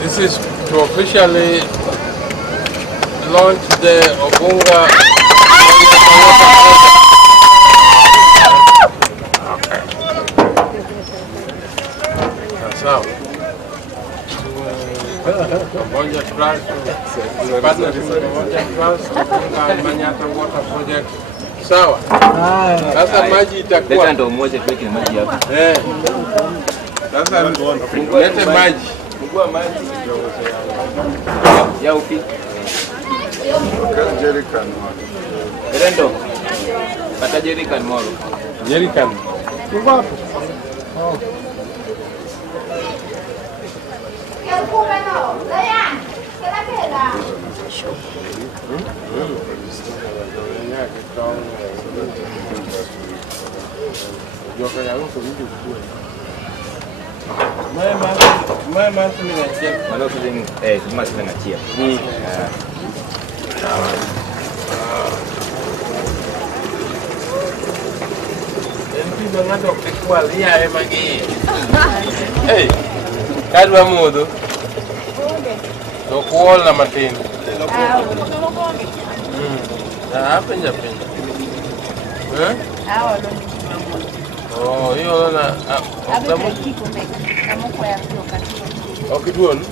This is to officially launch the Obunga Pamoja Trust, partnership with Pamoja Trust, Manyata Water Project. Sawa. Sasa maji itakuwa. Leta ndo moja tuweke maji hapa. Sasa lete maji. Fungua maji. Ya upi. Jerrycan. Rendo. Pata jerrycan moro. Jerrycan. Fungua hapo. Oh. Hey, kadwa mudo. Dokuola matin. Penja. Oh, hiyo na Okituon?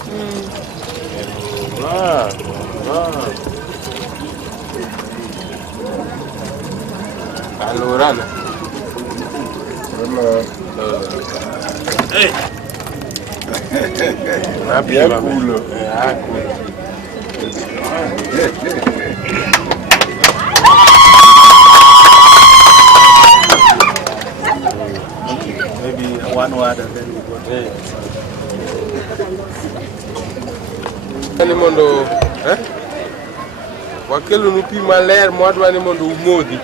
Alorana. Hey. Ya culo. Maybe one word and then we go there. Ni mondo, wakelo nupi maler mwadwa ni mondo umodhi.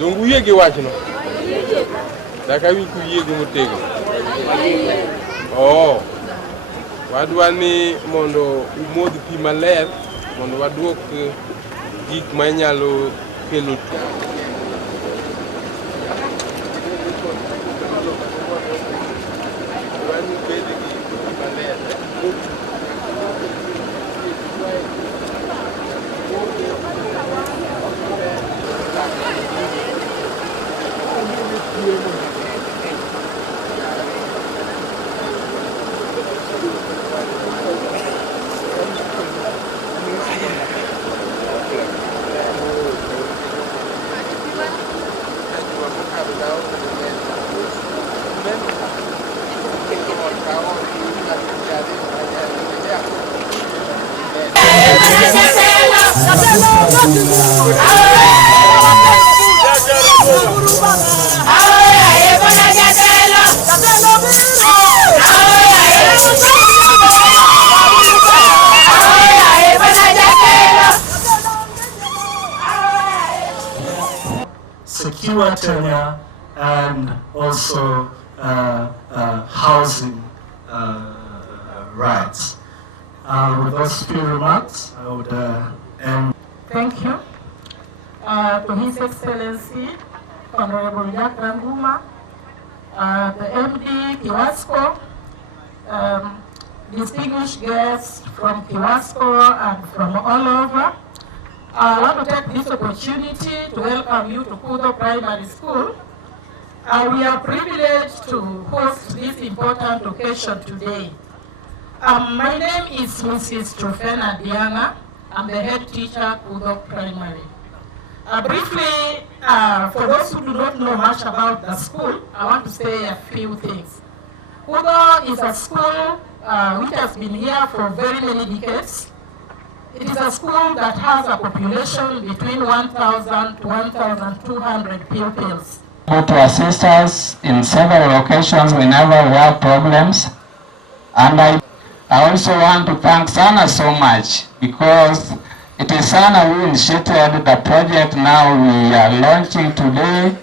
Dongu yegi wachno. Daka wi ku yegi motego. Oh. Wadwa ni mondo umodhi pi maler mondo waduok gik manyalo kelo secure tenure and also housing rights. With those few remarks, I would end. Thank you to His Excellency, Honorable Jack Ranguma, the MD, KIWASCO, distinguished guests from KIWASCO and from all over. I want to take this opportunity to welcome you to Kudo Primary School. We are privileged to host this important occasion today. My name is Mrs. Trofena Diana. I'm the head teacher at Kudo Primary. Briefly, for those who do not know much about the school, I want to say a few things. Kudo is a school which has been here for very many decades. It is a school that has a population between 1,000 to 1,200 pupils. To assist us in several occasions whenever we have problems. And I also want to thank Sana so much because it is Sana who initiated the project now we are launching today.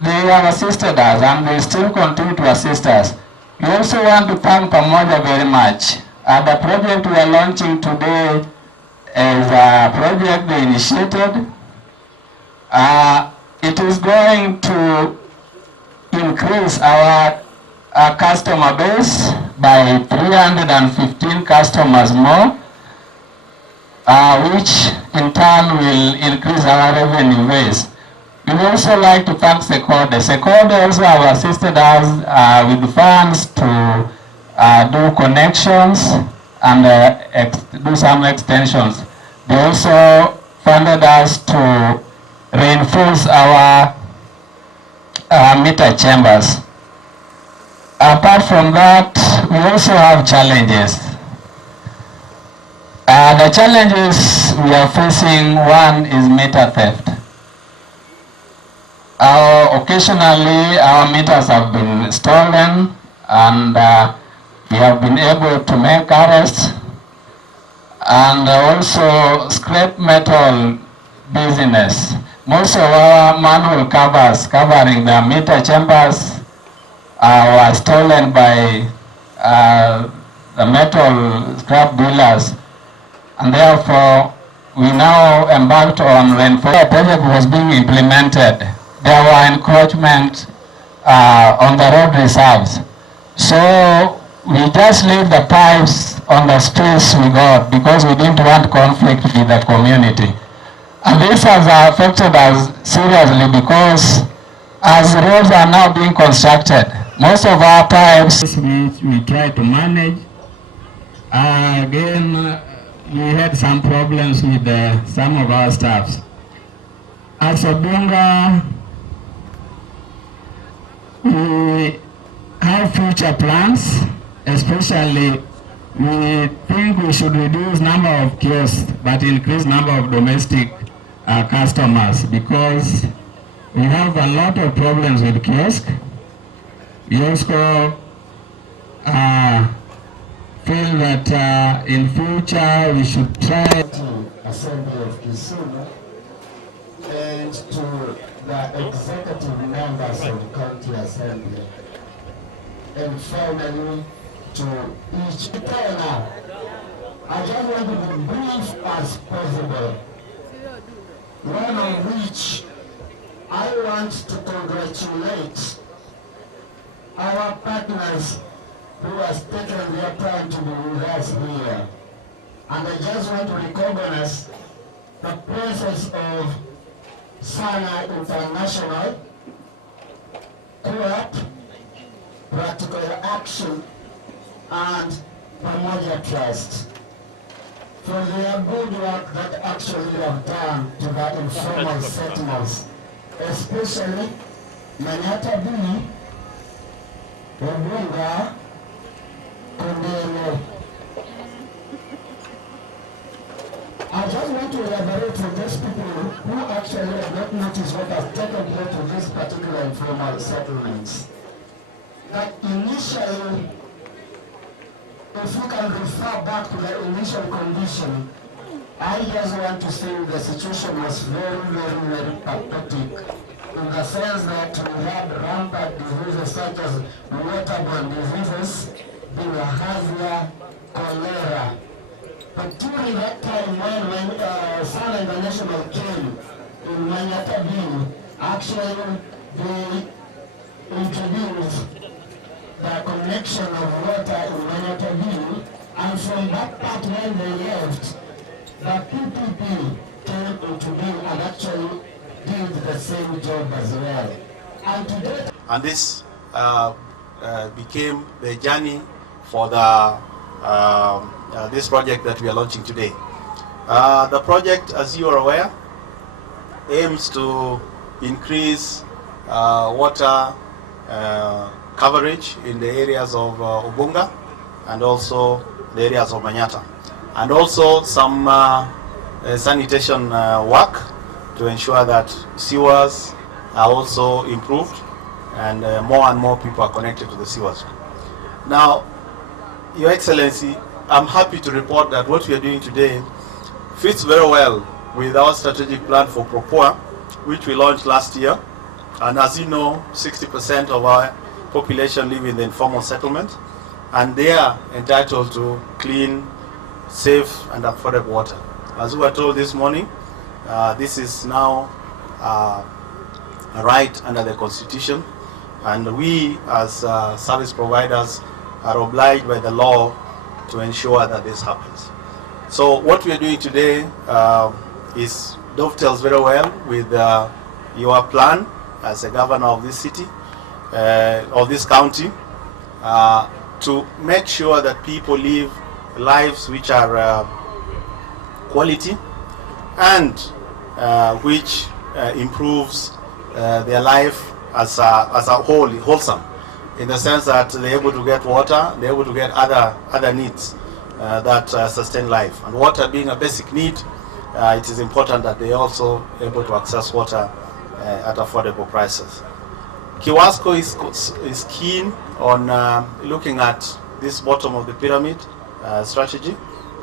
They have assisted us and they still continue to assist us. We also want to thank Pamoja very much. The project we are launching today is a project they initiated. It is going to increase our customer base by 315 customers more, which in turn will increase our revenue base. We would also like to thank Secode. Secode also have assisted us with funds to do connections and do some extensions. They also funded us to reinforce our meter chambers. Apart from that, we also have challenges. The challenges we are facing, one is meter theft. Occasionally, our meters have been stolen and we have been able to make arrests, and also scrap metal business. Most of our manual covers covering the meter chambers were stolen by the metal scrap dealers, and therefore we now embarked on when the project was being implemented. There were encroachment on the road reserves. So we just laid the pipes on the space we got because we didn't want conflict with the community. And this has affected us seriously because as roads are now being constructed, most of our pipes we try to manage. Again, we had some problems with some of our staffs. As a Bunga, we have future plans, especially we think we should reduce number of kiosks but increase number of domestic customers because we have a lot of problems with kiosks. We also feel that in future we should try to Assembly of Kisumu and to the executive members of the County Assembly, and finally to each now. I just want to be brief as possible, one of which I want to congratulate our partners who has taken their time to be with us here. And I just want to recognize the presence of Sana International, Co-op, Practical Action, and Pamoja Trust for their good work that actually have done to the informal settlements, especially Manyatta Bini, Obunga, Kondele. I just want to elaborate on those people who actually have not noticed what has taken place to these particular informal settlements. That initially, if you can refer back to the initial condition, I just want to say the situation was very, very, very pathetic, in the sense that we had rampant diseases such as waterborne diseases, bilharzia, cholera. But during that time when Sana International came in Manyatta Bini, actually they introduced the connection of water in Manyatta Bini, and from that part when they left, the PPP came into being and actually did the same job as well. And today, and this became the journey for the this project that we are launching today. The project, as you are aware, aims to increase water coverage in the areas of Ubunga and also the areas of Manyatta, and also some sanitation work to ensure that sewers are also improved and more people are connected to the sewers. Now, Your Excellency, I'm happy to report that what we are doing today fits very well with our strategic plan for Propoa, which we launched last year. And as you know, 60% of our population live in the informal settlement, and they are entitled to clean, safe, and affordable water. As we were told this morning, this is now a right under the Constitution, and we as service providers are obliged by the law to ensure that this happens. So what we are doing today is dovetails very well with your plan as a governor of this city, of this county, to make sure that people live lives which are quality and which improves their life as a whole, wholesome, in the sense that they're able to get water, they're able to get other needs that sustain life. And water being a basic need, it is important that they also able to access water at affordable prices. KIWASCO is keen on looking at this bottom of the pyramid strategy.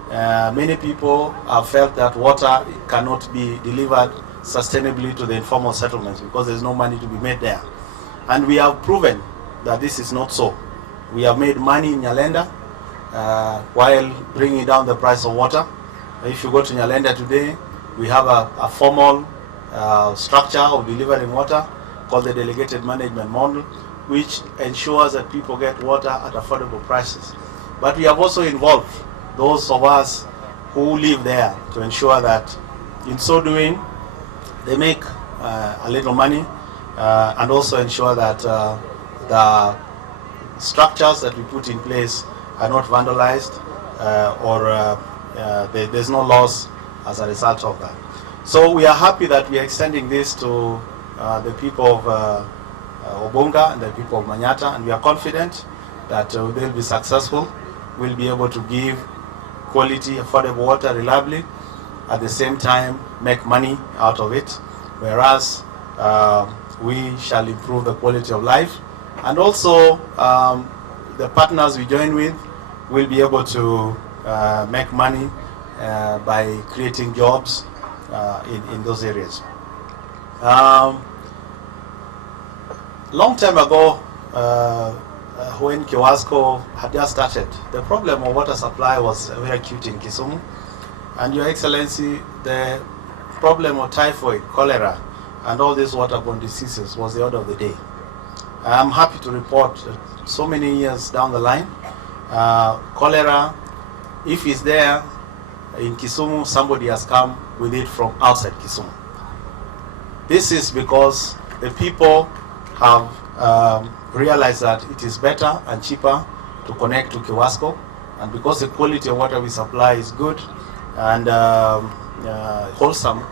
Many people have felt that water cannot be delivered sustainably to the informal settlements because there's no money to be made there. And we have proven that this is not so. We have made money in Nyalenda while bringing down the price of water. If you go to Nyalenda today, we have a formal structure of delivering water called the delegated management model, which ensures that people get water at affordable prices. But we have also involved those of us who live there to ensure that in so doing they make a little money and also ensure that the structures that we put in place are not vandalized or there's no loss as a result of that. So we are happy that we are extending this to the people of Obonga and the people of Manyata, and we are confident that they'll be successful. We'll be able to give quality, affordable water reliably, at the same time make money out of it, whereas we shall improve the quality of life. And also the partners we join with will be able to make money by creating jobs in those areas. Long time ago, when KIWASCO had just started, the problem of water supply was very acute in Kisumu. And Your Excellency, the problem of typhoid, cholera, and all these waterborne diseases was the order of the day. I'm happy to report that so many years down the line, cholera, if it's there in Kisumu, somebody has come with it from outside Kisumu. This is because the people have realized that it is better and cheaper to connect to KIWASCO, and because the quality of water we supply is good and wholesome,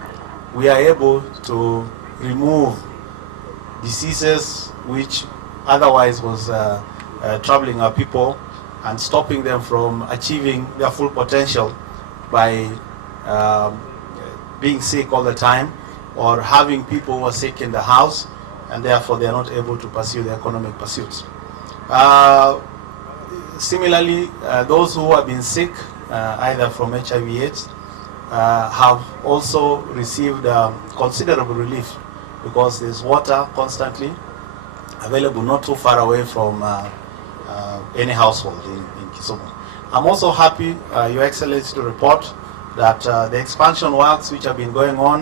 we are able to remove diseases which otherwise was troubling our people and stopping them from achieving their full potential by being sick all the time or having people who are sick in the house, and therefore they are not able to pursue their economic pursuits. Similarly, those who have been sick, either from HIV/AIDS, have also received considerable relief because there's water constantly available not too far away from any household in Kisumu. I'm also happy, Your Excellency, to report that the expansion works which have been going on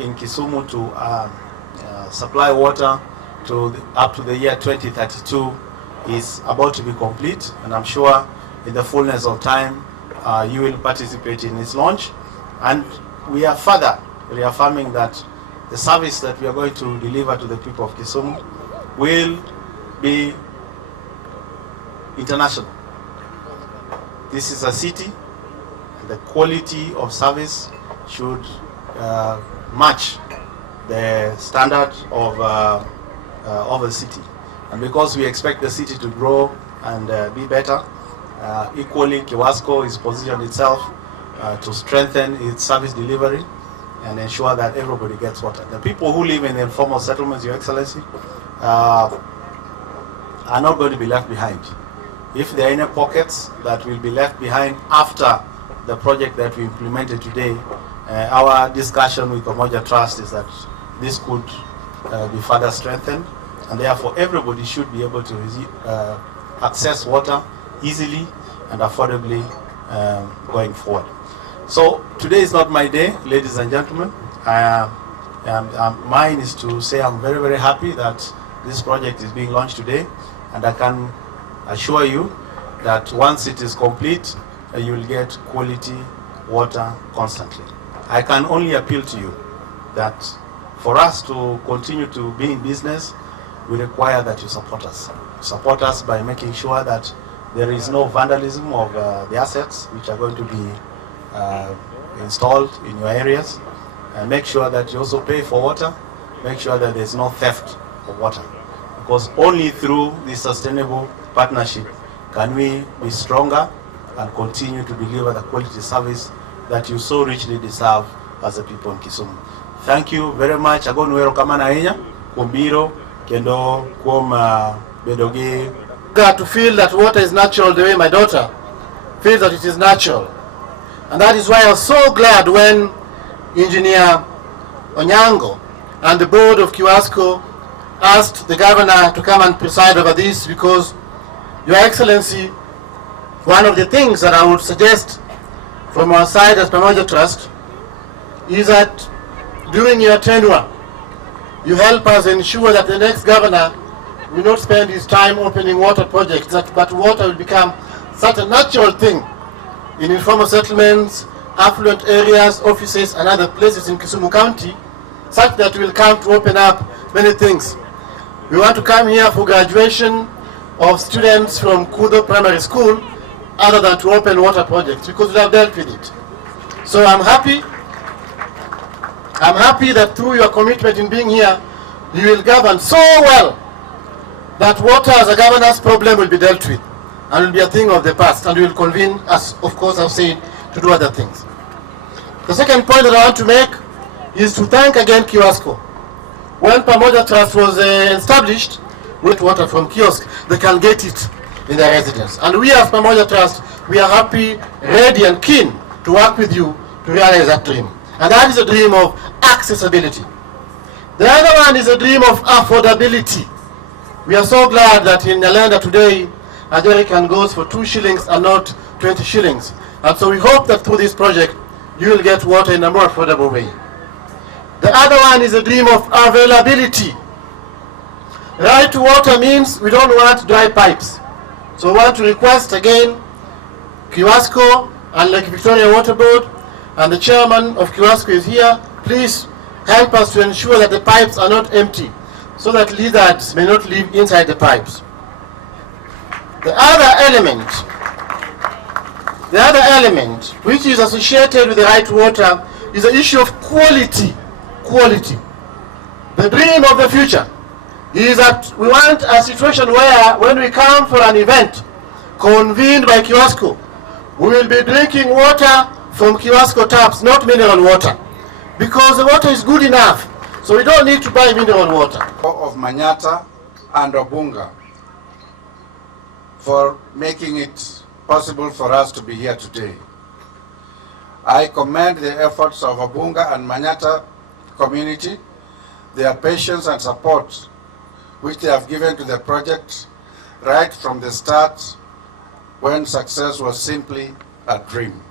in Kisumu to supply water to up to the year 2032 is about to be complete, and I'm sure in the fullness of time you will participate in its launch. And we are further reaffirming that the service that we are going to deliver to the people of Kisumu will be international. This is a city, and the quality of service should match the standard of a city. And because we expect the city to grow and be better, equally KIWASCO is positioned itself to strengthen its service delivery and ensure that everybody gets water. The people who live in the informal settlements, Your Excellency, are not going to be left behind. If there are any pockets that will be left behind after the project that we implemented today, our discussion with Pamoja Trust is that this could be further strengthened, and therefore everybody should be able to access water easily and affordably going forward. So today is not my day, ladies and gentlemen. Mine is to say I'm very, very happy that this project is being launched today, and I can assure you that once it is complete, you will get quality water constantly. I can only appeal to you that for us to continue to be in business, we require that you support us. Support us by making sure that there is no vandalism of the assets which are going to be installed in your areas, and make sure that you also pay for water, make sure that there's no theft of water. Because only through this sustainable partnership can we be stronger and continue to deliver the quality service that you so richly deserve as the people in Kisumu. Thank you very much. Agonuero kama na enya kumbiro kendo kuom bedogi. To feel that water is natural the way my daughter feels that it is natural. And that is why I was so glad when Engineer Onyango and the board of KIWASCO asked the governor to come and preside over this, because, Your Excellency, one of the things that I would suggest from our side as Pamoja Trust is that during your tenure, you help us ensure that the next governor will not spend his time opening water projects, but water will become such a natural thing in informal settlements, affluent areas, offices, and other places in Kisumu County, such that we will come to open up many things. We want to come here for graduation of students from Kudo Primary School, other than to open water projects, because we have dealt with it. So I'm happy that through your commitment in being here, you will govern so well that water as a governance problem will be dealt with and will be a thing of the past, and we will convene, as of course I've said, to do other things. The second point that I want to make is to thank again KIWASCO. When Pamoja Trust was established, with water from kiosk, they can get it in their residence. And we as Pamoja Trust, we are happy, ready and keen to work with you to realize that dream. And that is a dream of accessibility. The other one is a dream of affordability. We are so glad that in Nyalenda today, a jerrycan goes for 2 shillings and not 20 shillings. And so we hope that through this project, you will get water in a more affordable way. The other one is a dream of availability. Right to water means we don't want dry pipes. So we want to request again, KIWASCO and Lake Victoria Water Board, and the chairman of KIWASCO is here. Please help us to ensure that the pipes are not empty, so that lizards may not live inside the pipes. The other element which is associated with the right to water is the issue of quality. The dream of the future is that we want a situation where when we come for an event convened by KIWASCO, we will be drinking water from KIWASCO taps, not mineral water, because the water is good enough, so we don't need to buy mineral water. Of Manyata and Obunga for making it possible for us to be here today. I commend the efforts of Obunga and Manyata community, their patience and support which they have given to the project right from the start, when success was simply a dream.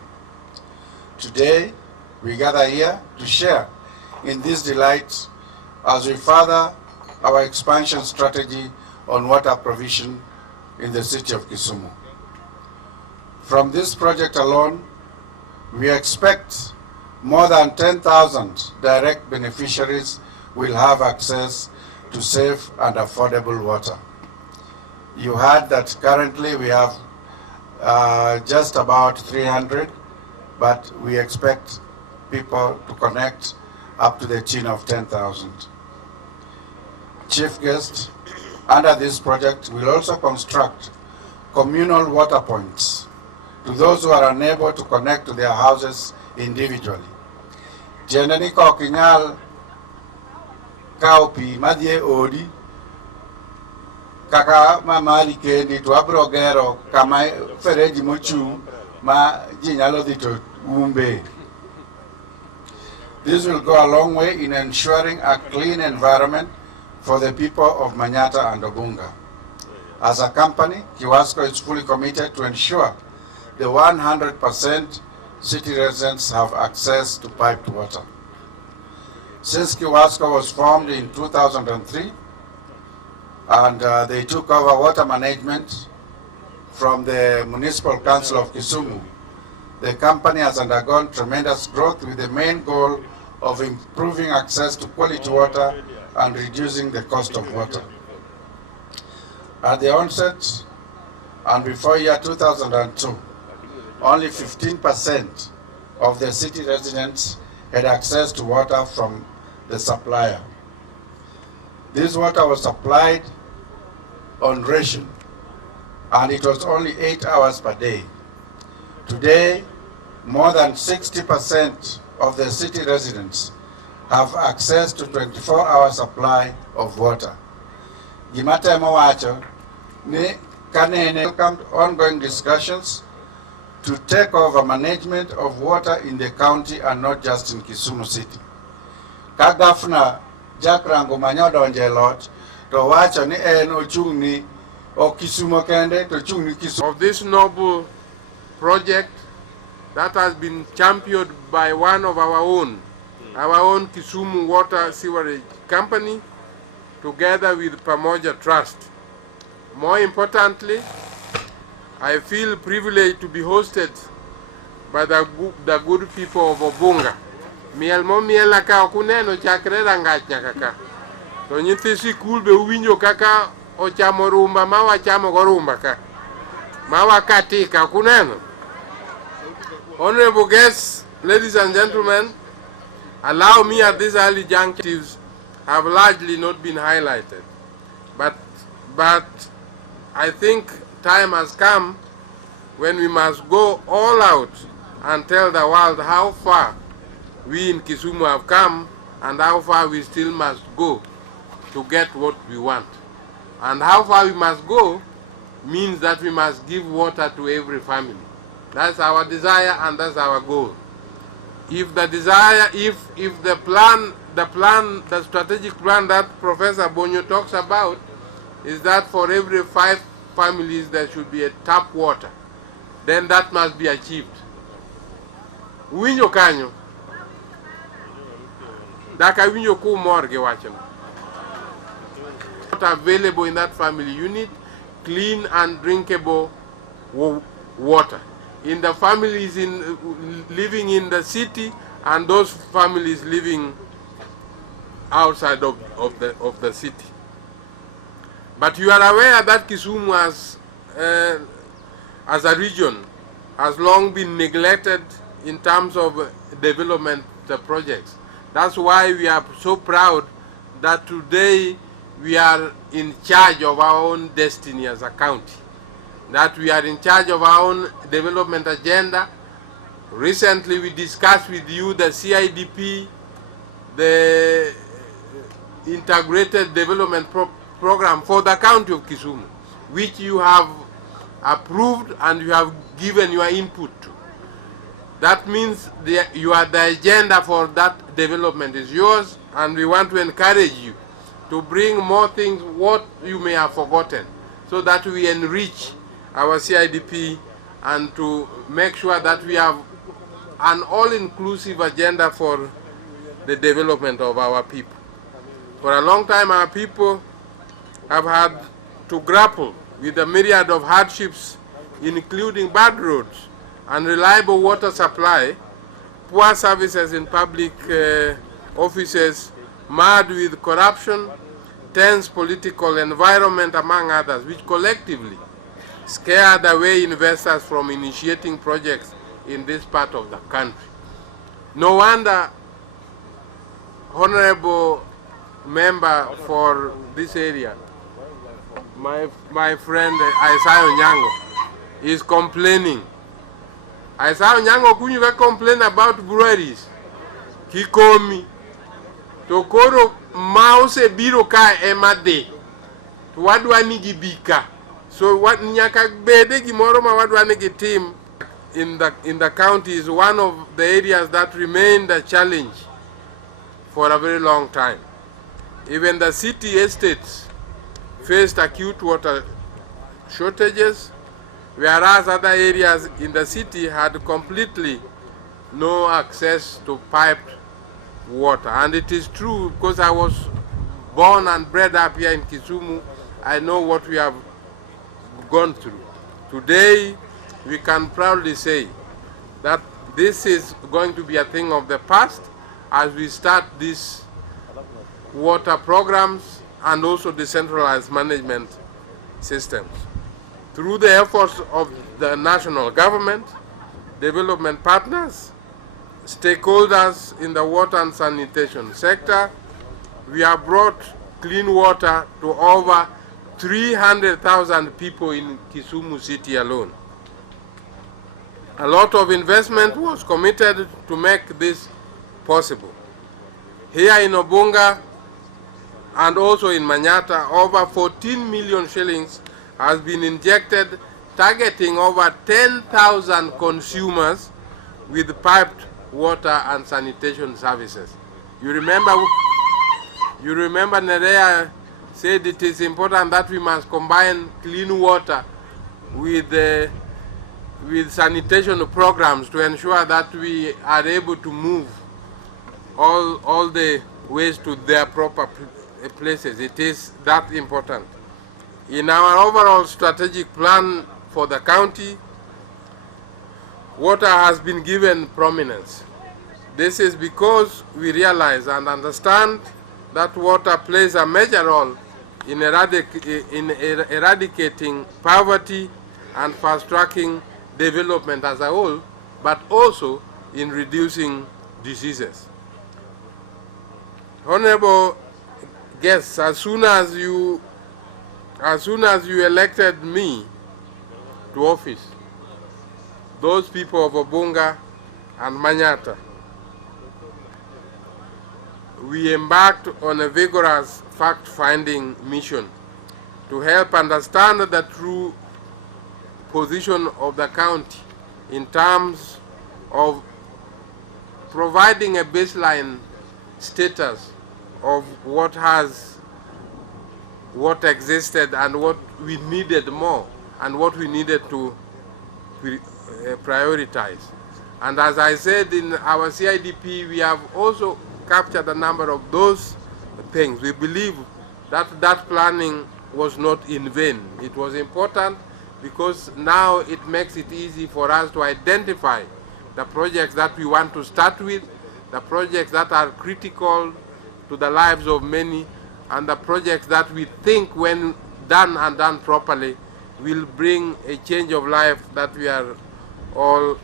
Today, we gather here to share in this delight as we further our expansion strategy on water provision in the city of Kisumu. From this project alone, we expect more than 10,000 direct beneficiaries will have access to safe and affordable water. You heard that currently we have just about 300, but we expect people to connect up to the tune of 10,000. Chief guest, under this project, will also construct communal water points to those who are unable to connect to their houses individually. Tiendeni ka okinyal kao pi madhie odi kaka mamali kendi to abro gero kama fereji mochung ma ji nyalo dhi to umbe. This will go a long way in ensuring a clean environment for the people of Manyata and Obunga. As a company, KIWASCO is fully committed to ensure the 100% city residents have access to piped water. Since KIWASCO was formed in 2003, and they took over water management from the Municipal Council of Kisumu, the company has undergone tremendous growth with the main goal of improving access to quality water and reducing the cost of water. At the onset and before year 2002, only 15% of the city residents had access to water from the supplier. This water was supplied on ration, and it was only 8 hours per day. Today, more than 60% of the city residents have access to 24-hour supply of water. Gimatemo wacho ni kanene welcomed ongoing discussions to take over management of water in the county and not just in Kisumu City. Ka Governor Jack Rango Manyodo Onjelot to wacho ni en ochung ni o Kisumu kende to chung ni Kisumu. Of this noble project that has been championed by one of our own Kisumu Water Sewerage Company, together with Pamoja Trust. More importantly, I feel privileged to be hosted by the good people of Obunga. Miel mo miel aka okuneno chakre rangach nyaka ka. To nyithi sikul be uwinjo kaka ochamo rumba ma wachamo go rumba ka. Ma wakatika okuneno. Honorable guests, ladies and gentlemen, allow me at this early juncture have largely not been highlighted. But I think time has come when we must go all out and tell the world how far we in Kisumu have come and how far we still must go to get what we want. And how far we must go means that we must give water to every family. That's our desire and that's our goal. If the desire, if the strategic plan that Professor Bonyo talks about is that for every 5 families there should be a tap water, then that must be achieved. Winyo kanyo, daka winyo ku morge wachano. Water available in that family, you need clean and drinkable water. In the families living in the city and those families living outside of the city. But you are aware that Kisumu as a region has long been neglected in terms of development projects. That's why we are so proud that today we are in charge of our own destiny as a county. That we are in charge of our own development agenda. Recently we discussed with you the CIDP, the Integrated Development Program for the county of Kisumu, which you have approved and you have given your input to. That means the agenda for that development is yours, and we want to encourage you to bring more things what you may have forgotten so that we enrich our CIDP and to make sure that we have an all-inclusive agenda for the development of our people. For a long time our people have had to grapple with a myriad of hardships, including bad roads, unreliable water supply, poor services in public offices, marred with corruption, tense political environment, among others, which collectively scared away investors from initiating projects in this part of the country. No wonder, Honorable Member for this area, my friend Isaiah Onyango, is complaining. Isaiah Onyango kunyuka complain about breweries, Kikomi, Tokoro Mause Biro ka emade, Wadwa Nigibika. So what nyaka bede gimoro ma wadwa nigi team in the county is one of the areas that remained a challenge for a very long time. Even the city estates faced acute water shortages, whereas other areas in the city had completely no access to piped water. And it is true, because I was born and bred up here in Kisumu, I know what we have gone through. Today, we can proudly say that this is going to be a thing of the past as we start these water programs and also decentralized management systems. Through the efforts of the national government, development partners, stakeholders in the water and sanitation sector, we have brought clean water to over 300,000 people in Kisumu city alone. A lot of investment was committed to make this possible. Here in Obunga and also in Manyata, over 14 million shillings has been injected, targeting over 10,000 consumers with piped water and sanitation services. You remember Nerea said it is important that we must combine clean water with sanitation programs to ensure that we are able to move all the waste to their proper places. It is that important. In our overall strategic plan for the county, water has been given prominence. This is because we realize and understand that water plays a major role in eradicating poverty and fast-tracking development as a whole, but also in reducing diseases. Honorable guests, as soon as you elected me to office, those people of Obunga and Manyata, we embarked on a vigorous fact-finding mission to help understand the true position of the county in terms of providing a baseline status of what existed and what we needed more and what we needed to prioritize. And as I said in our CIDP, we have also captured a number of those things. We believe that that planning was not in vain. It was important because now it makes it easy for us to identify the projects that we want to start with, the projects that are critical to the lives of many, and the projects that we think, when done and done properly, will bring a change of life that we are all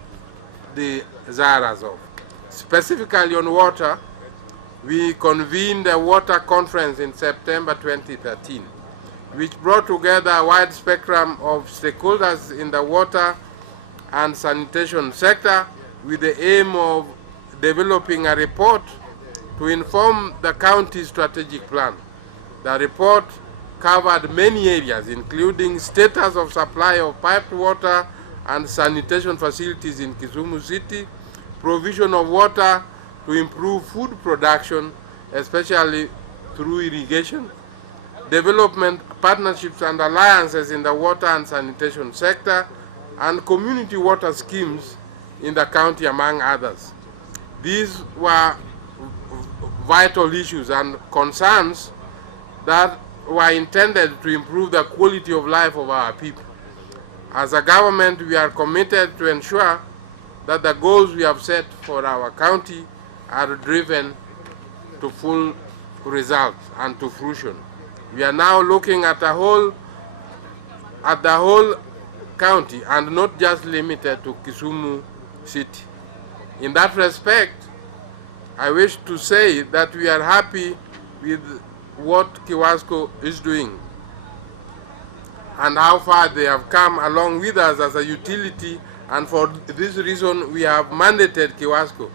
desirous of. Specifically on water, we convened a water conference in September 2013, which brought together a wide spectrum of stakeholders in the water and sanitation sector with the aim of developing a report to inform the county's strategic plan. The report covered many areas, including status of supply of piped water and sanitation facilities in Kisumu City, provision of water to improve food production, especially through irrigation, development partnerships and alliances in the water and sanitation sector, and community water schemes in the county, among others. These were vital issues and concerns that were intended to improve the quality of life of our people. As a government, we are committed to ensure that the goals we have set for our county are driven to full results and to fruition. We are now looking at the whole county and not just limited to Kisumu City. In that respect, I wish to say that we are happy with what KIWASCO is doing and how far they have come along with us as a utility, and for this reason we have mandated KIWASCO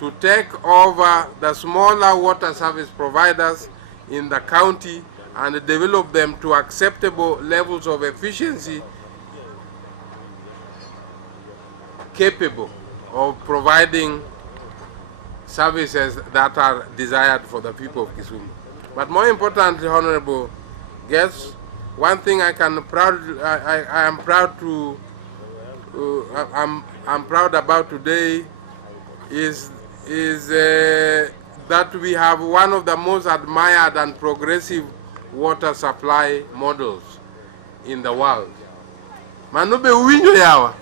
to take over the smaller water service providers in the county and develop them to acceptable levels of efficiency capable of providing services that are desired for the people of Kisumu. But more importantly, honorable guests, one thing I'm proud about today is that we have one of the most admired and progressive water supply models in the world. Manube uwinjo yawa.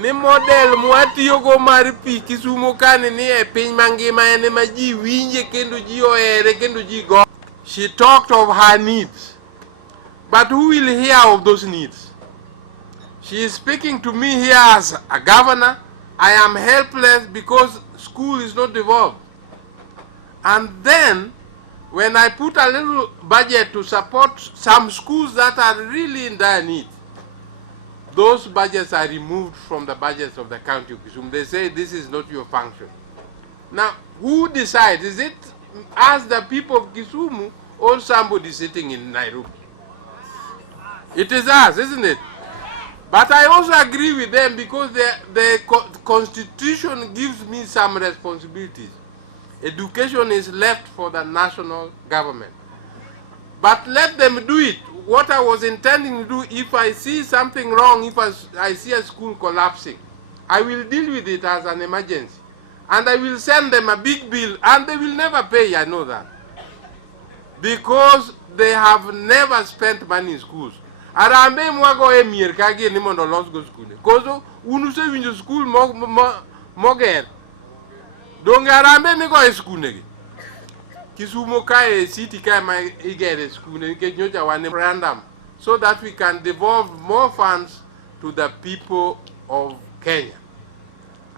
Ni model mwatiyogo mar pi Kisumu kani ni e piny mangima ene ma ji winje kendo ji ohere kendo ji go. She talked of her needs, but who will hear of those needs? She is speaking to me here as a governor. I am helpless because school is not devolved. And then, when I put a little budget to support some schools that are really in dire need, those budgets are removed from the budgets of the county of Kisumu. They say this is not your function. Now, who decides? Is it us, the people of Kisumu, or somebody sitting in Nairobi? It is us, isn't it? But I also agree with them because the Constitution gives me some responsibilities. Education is left for the national government. But let them do it. What I was intending to do, if I see something wrong, if I see a school collapsing, I will deal with it as an emergency. And I will send them a big bill, and they will never pay, I know that. Because they have never spent money in schools. Arambe mwago emir kagi ni mondo los go school. Kozo unuse winjo school moger. Donge arambe mi go e school negi. Kisumu kae city kae ma igere school negi nyoja wane random, so that we can devolve more funds to the people of Kenya.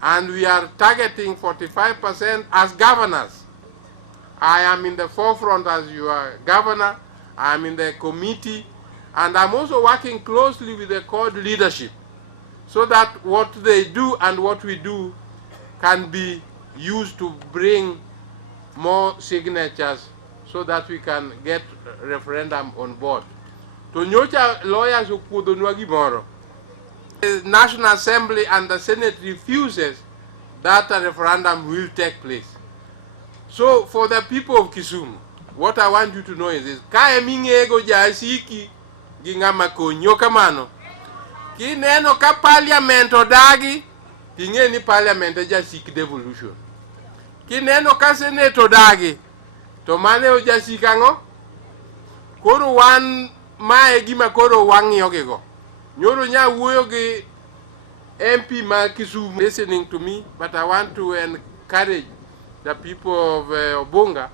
And we are targeting 45% as governors. I am in the forefront as your governor. I am in the committee, and I'm also working closely with the CORD leadership so that what they do and what we do can be used to bring more signatures so that we can get referendum on board. To nyocha lawyers who could moro. The National Assembly and the Senate refuses that a referendum will take place. So for the people of Kisumu, what I want you to know is this: kaya mingego jasiki gingama konyo kamano. Kineno ka parliament odagi, tinge ni parliament jasiki devolution. Kineno ka senate odagi, to mane ojasikango. Koro wan mae gima koro wang'iyogego. Nyoro nya wuoyo gi MP ma Kisumu listening to me, but I want to encourage the people of Obunga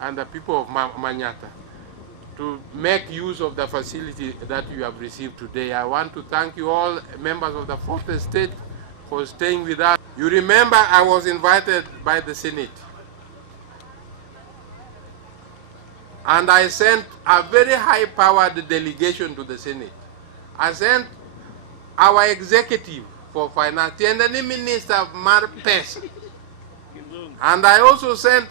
and the people of Manyata to make use of the facility that you have received today. I want to thank you all, members of the fourth estate, for staying with us. You remember I was invited by the Senate, and I sent a very high-powered delegation to the Senate. I sent our executive for finance and the minister of Marpes. And I also sent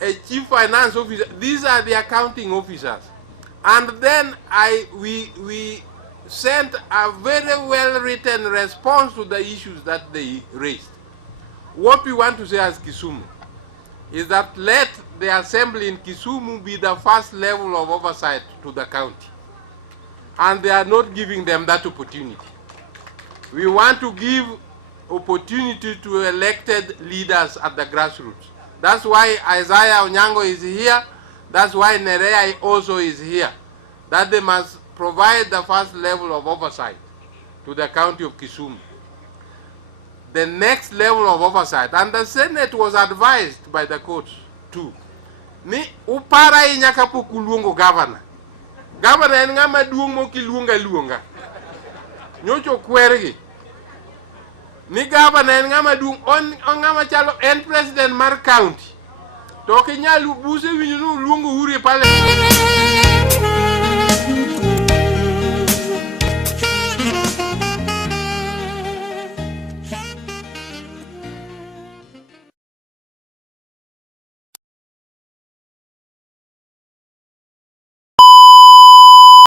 a chief finance officer. These are the accounting officers. And then we sent a very well-written response to the issues that they raised. What we want to say as Kisumu is that let the assembly in Kisumu be the first level of oversight to the county. And they are not giving them that opportunity. We want to give opportunity to elected leaders at the grassroots. That's why Isaiah Onyango is here. That's why Nerea also is here. That they must provide the first level of oversight to the county of Kisumu. The next level of oversight, and the Senate was advised by the courts too. Ni upara inyakapo kulungo governor. Governor en ngama duong mo kilunga luonga. Nyocho kwergi. Ni governor en ngama duong on ngama chalo en president mar county. To kinyalu buse winyo luongo uri pale.